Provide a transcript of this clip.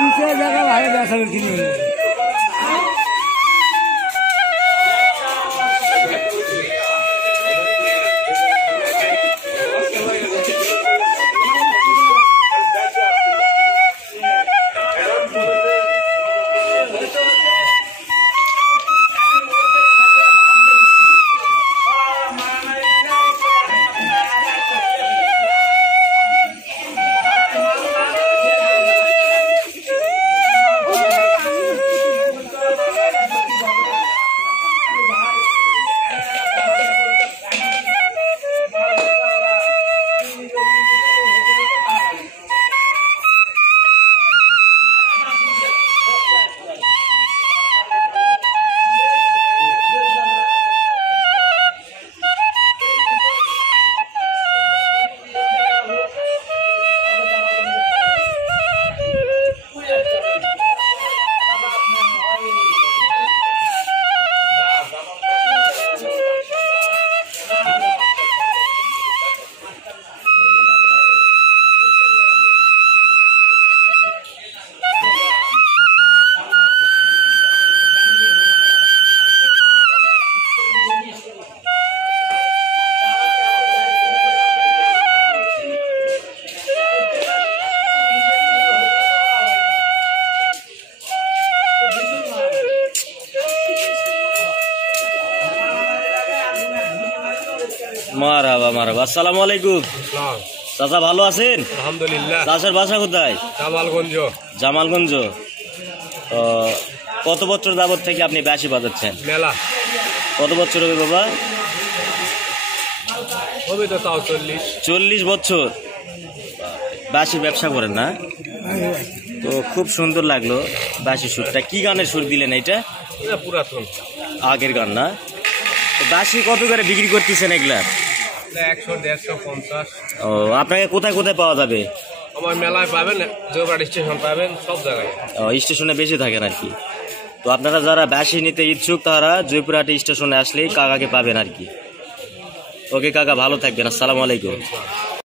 নিচে জায়গা ভাই বেসা কিনে মারাবা মারাবা। আসসালামু আলাইকুম চাচা, ভালো আছেন? আলহামদুলিল্লাহ। চাচার বাসা কোথায়? জামালগঞ্জ। জামালগঞ্জ। কত বছর যাবত থেকে আপনি বাঁশি বাজাচ্ছেন? মেলা। কত বছর হবে বাবা? হবে তো তাও 40। 40 বছর বাঁশির ব্যবসা করেন না? তো খুব সুন্দর লাগলো বাঁশির সুরটা। কি গানের সুর দিলেন এটা? পুরাতন আগের গান না? বাঁশি কত করে বিক্রি করতেছেন এগুলা? 100, 150, 50। ও, আপনাকে কোথায় কোথায় পাওয়া যাবে? আমার মেলায় পাবেন, জয়পুরহাট স্টেশন পাবেন, সব জায়গায়। স্টেশনে বেশি থাকেন আর কি। তো আপনারা যারা বাঁশি নিতে ইচ্ছুক তারা জয়পুরহাট স্টেশনে আসলেই কাকাকে পাবেন আর কি। ওকে কাকা, ভালো থাকবেন। আসসালামু আলাইকুম।